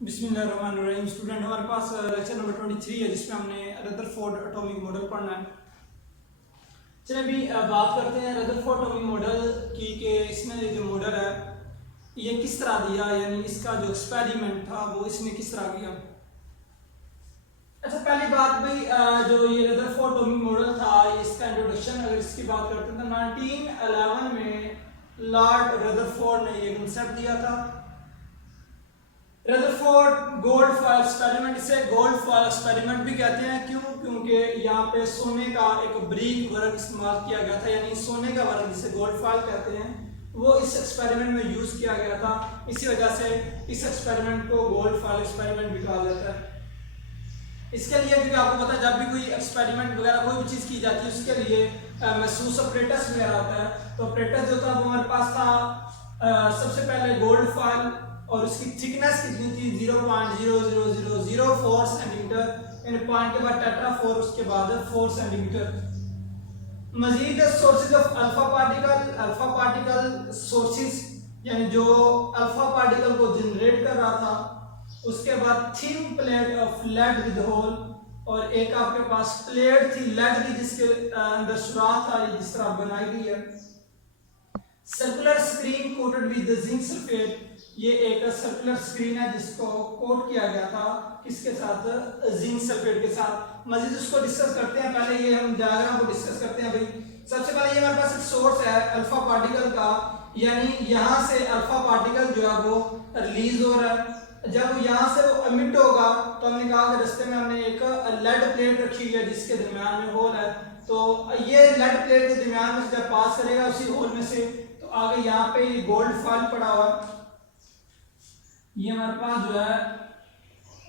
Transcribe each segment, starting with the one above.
बिस्मिल्लाहिर्रहमानिर्रहीम। स्टूडेंट, हमारे पास lecture number 23 है जिसमें हमने रदरफोर्ड एटॉमिक मॉडल पढ़ना है। चलिए अभी बात करते हैं रदरफोर्ड एटॉमिक मॉडल की कि इसमें जो मॉडल है ये किस तरह दिया, यानी इसका जो एक्सपेरिमेंट था वो इसने किस तरह किया। अच्छा, पहली बात भाई, जो ये रदरफोर्ड एटॉमिक मॉडल था इसका इंट्रोडक्शन अगर इसकी बात करते हैं तो 1911 में लॉर्ड रदरफोर्ड ने ये कंसेप्ट दिया था। रदरफोर्ड गोल्ड फॉयल एक्सपेरिमेंट, इसे गोल्ड फॉयल एक्सपेरिमेंट भी कहते हैं। क्यों? क्योंकि यहाँ पे सोने का एक ब्रीक वर्क इस्तेमाल किया गया था, यानी सोने का वर्क जिसे गोल्ड फॉयल कहते हैं वो इस एक्सपेरिमेंट में यूज किया गया था। इसी वजह से इस एक्सपेरिमेंट को गोल्ड फॉयल एक्सपेरिमेंट भी कहा जाता है। इसके लिए क्योंकि आपको पता है जब भी कोई एक्सपेरिमेंट वगैरह कोई भी चीज की जाती है उसके लिए महसूस अपरेटस वगैरह होता है। तो अपरेटस जो था वो हमारे पास था सबसे पहले गोल्ड फॉयल, और उसकी थिकनेस कितनी थी 0.0004 सेंटीमीटर, इन पॉइंट के बाद टेट्राफोर, उसके बाद 4 सेंटीमीटर। मजीद sources of alpha particle sources, यानी जो अल्फा पार्टिकल को जनरेट कर रहा था। उसके बाद thin plate of lead with hole, और एक आपके पास प्लेट थी लेड की जिसके अंदर सुराख था, जिस तरह बनाई गई है। Circular screen coated with zinc sulphate, ये एक सर्कुलर स्क्रीन है जिसको कोट किया गया था किसके साथ, जिंक सल्फेट के साथ। मजीद उसको डिस्कस करते हैं, पहले ये हम डायग्राम को डिस्कस करते हैं भाई। सबसे पहले ये हमारे पास एक सोर्स है अल्फा पार्टिकल का, यानी यहाँ से अल्फा पार्टिकल जो है वो रिलीज हो रहा है। जब यहाँ से वो एमिट होगा तो हमने कहा कि रास्ते में हमने एक लेड प्लेट रखी हुई है जिसके दरमियान में होल है। तो ये लेड प्लेट के दरमियान में जब पास करेगा उसी होल में से, तो आगे यहाँ पे ये गोल्ड फॉयल पड़ा हुआ है। ये हमारे पास जो है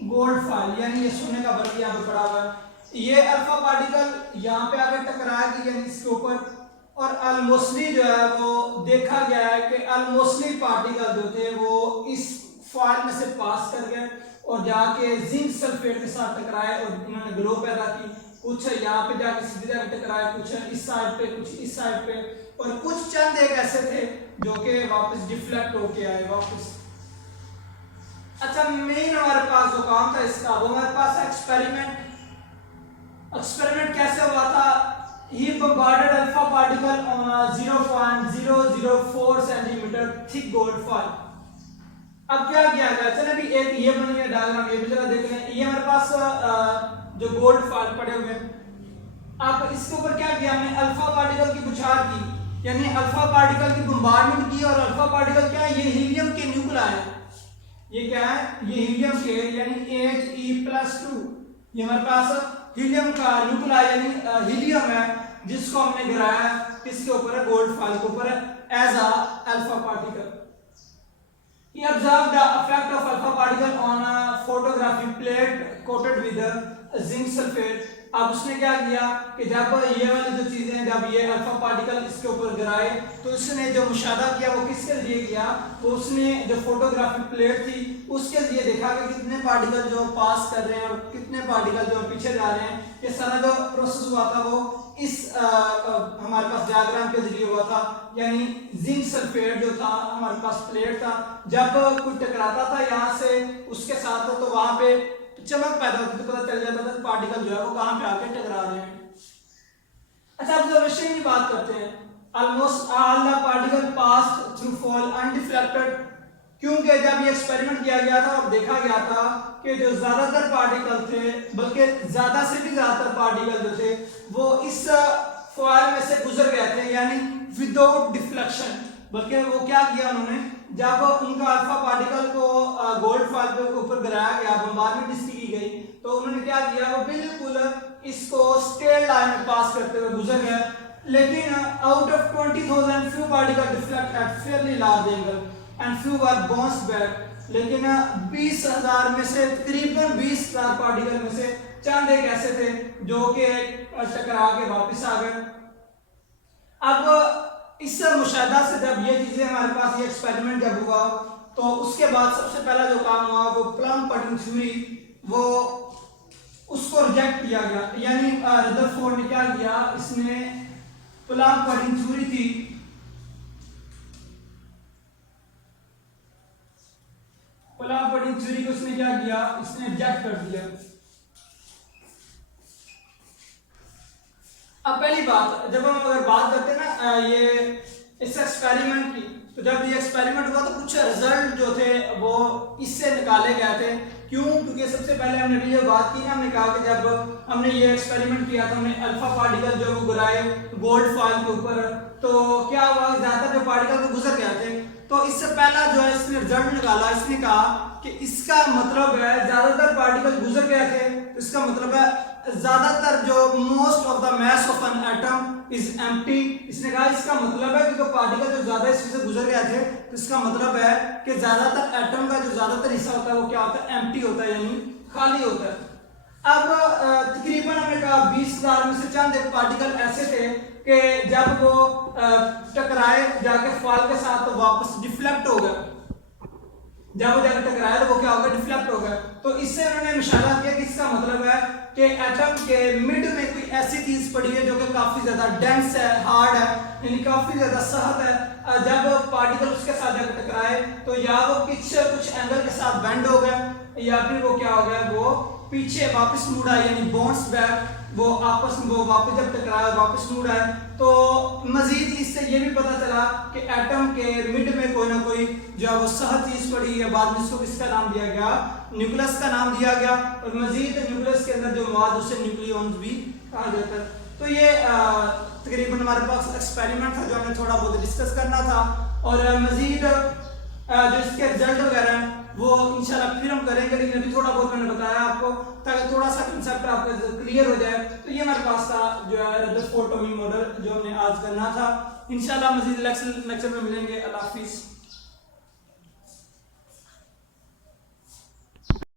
गोल्ड फॉयल, यानी ये सोने का वर्क यहाँ पे पड़ा हुआ है। ये अल्फा पार्टिकल यहाँ पे आकर टकराएगी यानी इसके ऊपर, और ऑलमोस्टली जो है वो देखा गया है कि ऑलमोस्टली पार्टिकल जो थे वो इस फॉयल में से पास कर गए और जाके जिंक सल्फेट के साथ टकराए और उन्होंने ग्लो पैदा की। कुछ यहाँ पे जाके सीधी जगह टकराए, कुछ इस साइड पे, कुछ इस साइड पे, और कुछ चंद एक ऐसे थे जो कि वापस डिफ्लेक्ट होके आए वापस। अच्छा, मेन हमारे पास जो काम था इसका वो हमारे पास एक्सपेरिमेंट कैसे हुआ था। ही bombarded alpha particle on a 0.004 centimetre thick gold foil. अब क्या किया गया, चलिए अभी एक ये बनी है डायग्राम, ये भी जरा देख लें। ये हमारे पास जो गोल्ड फॉयल पड़े हुए हैं, अब इसके ऊपर क्या किया हमने, अल्फा पार्टिकल की बुछार की, यानी अल्फा पार्टिकल की बम्बार्डमेंट की। और अल्फा पार्टिकल क्या है, ये हीलियम के न्यूक्लियाई है। ये क्या है, ये हीलियम के यानी 8e+2, ये हमारे पास हीलियम का न्यूक्लियाई यानी हीलियम है जिसको हमने गिराया किसके ऊपर है, गोल्ड फॉयल के ऊपर as a alpha particle. He observed the effect of alpha particle on a photographic plate coated with zinc sulfate। अब उसने क्या किया कि जब ये वाली जो चीजें हैं, जब ये अल्फा पार्टिकल इसके ऊपर गिराए तो उसने जो मुशाहदा किया वो किसके लिए किया, वो उसने जो फोटोग्राफिक प्लेट थी उसके लिए देखा कि कितने पार्टिकल जो पास कर रहे हैं और कितने पार्टिकल जो पीछे जा रहे हैं। ये सारा जो प्रोसेस हुआ था वो इस हमारे पास डायग्राम के जरिए हुआ था। यानी जिंक सल्फेट जो था हमारे पास प्लेट था, जब कोई टकराता था यहाँ से उसके साथ तो वहां पे चमक पैदा होती थी, पता चल जाता था पार्टिकल जो है वो कहां पे आके टकरा रहे हैं। अच्छा, ऑब्जर्वेशन की बात करते हैं। Almost all the particle passed through fall undeflected, क्योंकि जब ये एक्सपेरिमेंट किया गया था और देखा गया था कि जो ज्यादातर पार्टिकल थे, बल्कि ज्यादा से भी ज्यादातर पार्टिकल जो थे वो इस फॉयल में से गुजर गए थे, यानी विदाउट डिफ्लेक्शन। बल्कि वो क्या किया उन्होंने, जब उनका अल्फा पार्टिकल को गोल्ड फॉयल के ऊपर गिराया गया, बम्बार्डमेंट इसकी की गई, तो उन्होंने क्या किया, वो बिल्कुल इसको स्ट्रेट लाइन में पास करते हुए गुजर गया। लेकिन out of 20,000 few particles deflect at fairly large angle and few were bounced back। लेकिन 20,000 में से तकरीबन 20,000 पार्टिकल में से चंद एक ऐसे थे जो कि टकरा के वापस आ गए। अब इस मुशाहदा से जब ये चीजें हमारे पास, ये एक्सपेरिमेंट जब हुआ तो उसके बाद सबसे पहला जो काम हुआ वो प्लम पटिंग थ्योरी, वो उसको रिजेक्ट किया गया। यानी रदरफोर्ड ने क्या किया, इसने प्लम पटिंग थ्योरी थी, कलाम बॉन्डिंग थ्योरी को इसने क्या किया, इसने रिजेक्ट कर दिया। अब पहली बात, जब हम अगर बात करते हैं ना ये इस एक्सपेरिमेंट की, तो जब ये एक्सपेरिमेंट हुआ तो कुछ रिजल्ट जो थे वो इससे निकाले गए थे। क्यों? क्योंकि सबसे पहले हमने भी ये बात की ना, हमने कहा कि जब हमने ये एक्सपेरिमेंट किया था, हमने अल्फा पार्टिकल जो वो गिराए गोल्ड फॉइल के ऊपर, तो क्या हुआ, ज्यादातर जो पार्टिकल वो गुजर गए थे। तो इससे पहला जो है इसने रिजल्ट निकाला, इसने कहा कि इसका मतलब है ज्यादातर पार्टिकल गुजर गए थे, इसका मतलब है ज्यादातर जो most of the mass of an atom is empty. इसने कहा इसका मतलब है कि पार्टिकल जो ज्यादा इसमें से गुजर गए थे, तो इसका मतलब है कि ज्यादातर एटम का जो ज्यादातर हिस्सा होता है वो क्या होता है, एम्प्टी होता है, यानी खाली होता है। अब तकरीबन हमने कहा 20,000 में से चंद पार्टिकल ऐसे थे कि जब वो टकराए जाके फॉल के साथ तो वापस डिफ्लेक्ट हो गए, जब वो जाकर टकराया तो वो क्या होगा, डिफ्लेक्ट हो गया। तो इससे उन्होंने इशारा किया कि इसका मतलब है कि एटम के मिड में कोई ऐसी चीज पड़ी है जो कि काफी ज्यादा डेंस है, हार्ड है, यानी काफी ज्यादा सख्त है। जब पार्टिकल उसके साथ जाकर टकराए तो या वो कुछ एंगल के साथ बेंड हो गया, या फिर वो क्या हो गया, वो पीछे वापस मुड़ आए, यानी बाउंस बैक, वो आपस में वो वापस जब टकराया वापस मुड़ आए। तो मजीद इससे ये भी पता चला कि एटम के मिड में कोई ना कोई जो है वो सख्त चीज पड़ी है। बाद में इसको किसका नाम दिया गया, न्यूक्लियस का नाम दिया गया। और मजीद न्यूक्लियस के अंदर जो मवाद उसे न्यूक्लियॉन्स भी कहा जाता है। तो ये तकरीबन हमारे पास एक्सपेरिमेंट था जो हमें थोड़ा बहुत डिस्कस करना था, और मजीद जो इसके रिजल्ट वगैरह हैं वो इंशाल्लाह फिर हम करेंगे, लेकिन अभी थोड़ा बहुत मैंने बताया आपको ताकि थोड़ा सा कंसेप्ट आपका क्लियर हो जाए। तो ये हमारे पास था जो है रदरफोर्ड टॉमी मॉडल जो हमने आज करना था। इंशाल्लाह मजीद लेक्चर में मिलेंगे। अल्लाह हाफिज़।